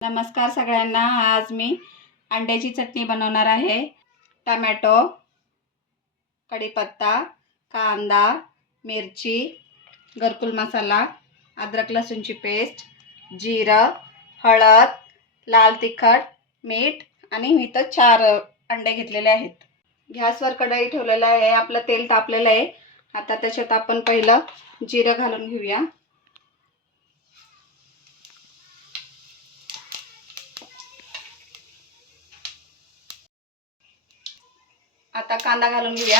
नमस्कार सगळ्यांना। आज मी अंड्याची चटणी बनवणार आहे। टोमॅटो, कढीपत्ता, कांदा, मिरची, घरकुल मसाला, अद्रक लसूणची पेस्ट, जिरं, हळद, लाल तिखट, मीठ आणि मी तर 4 अंडे घेतलेले आहेत। गॅसवर कढई ठेवलेला आहे। आपलं तेल तापलेलं आहे। आता त्याच्यात आपण पहिलं जिरं घालून घेऊया। आता कांदा घालून घेऊया।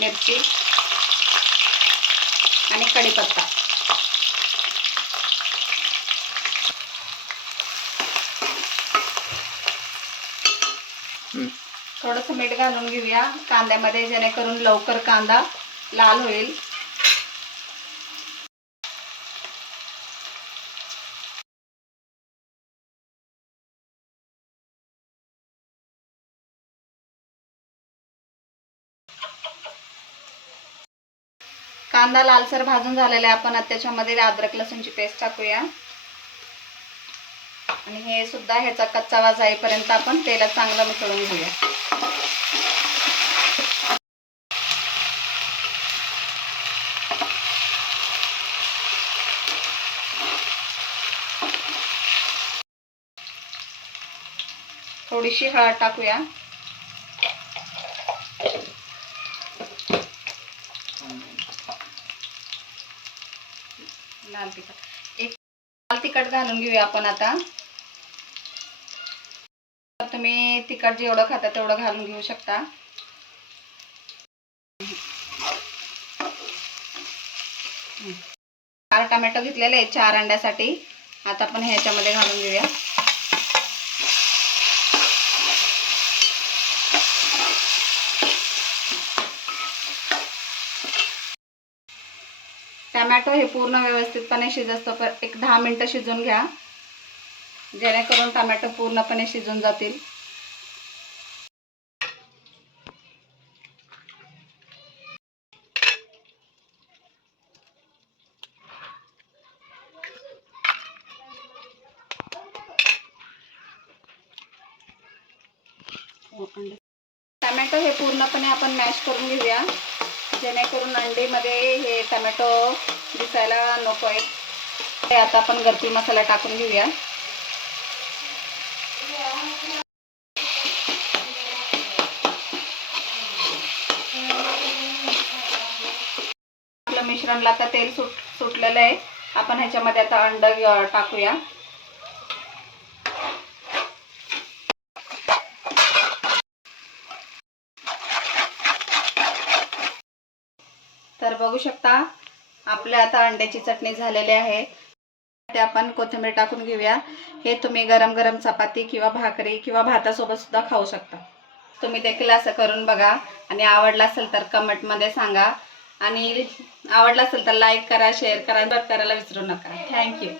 मिरची आणि कढीपत्ता। थोडंसं मीठ घालून घेऊया कांद्यामध्ये, जेणेकरून लवकर कांदा लाल होईल। कांदा लालसर भाजून झालेला आहे। आपण त्याच्यामध्ये अद्रक लसूणची पेस्ट टाकूया आणि हे सुद्धा ह्याचा कच्चा वास जाईपर्यंत आपण तेलात चांगलं मिसळून घेऊया। थोडीशी हळद टाकूया। लाल तिखट घालून घेऊया आपण आता। तुम्ही तिखट जेवढं खाता तेवढं घालून घेऊ शकता। 4 टोमॅटो घेतलेले आहेत 4 अंड्यासाठी। आता आपण ह्याच्यामध्ये घालून घेऊया। टोमॅटो हे पूर्ण व्यवस्थितपणे शिजस्तोवर एक 10 मिनिटं शिजून घ्या, जेणेकरून टोमॅटो पूर्णपणे शिजून जातील। टोमॅटो हे पूर्णपणे आपण मॅश करून घेऊया, जेणेकरून अंडीमध्ये हे टोमॅटो दिसायला नको आहे। आता आपण घरकुल मसाला टाकून घेऊया। आपलं मिश्रणला आता तेल सुटलेलं आहे। आपण ह्याच्यामध्ये आता अंड टाकूया। तर बघू शकता आपल्या आता अंड्याची चटणी झालेली आहे। ते आपण कोथिंबीर टाकून घेऊया। हे तुम्ही गरम गरम चपाती किंवा भाकरी किंवा भातासोबत सुद्धा खाऊ शकता। तुम्ही देखील असं करून बघा आणि आवडला असेल तर कमेंटमध्ये सांगा आणि आवडला असेल तर लाईक करा, शेअर करा, सबस्क्राइब करायला विसरू नका। थँक्यू।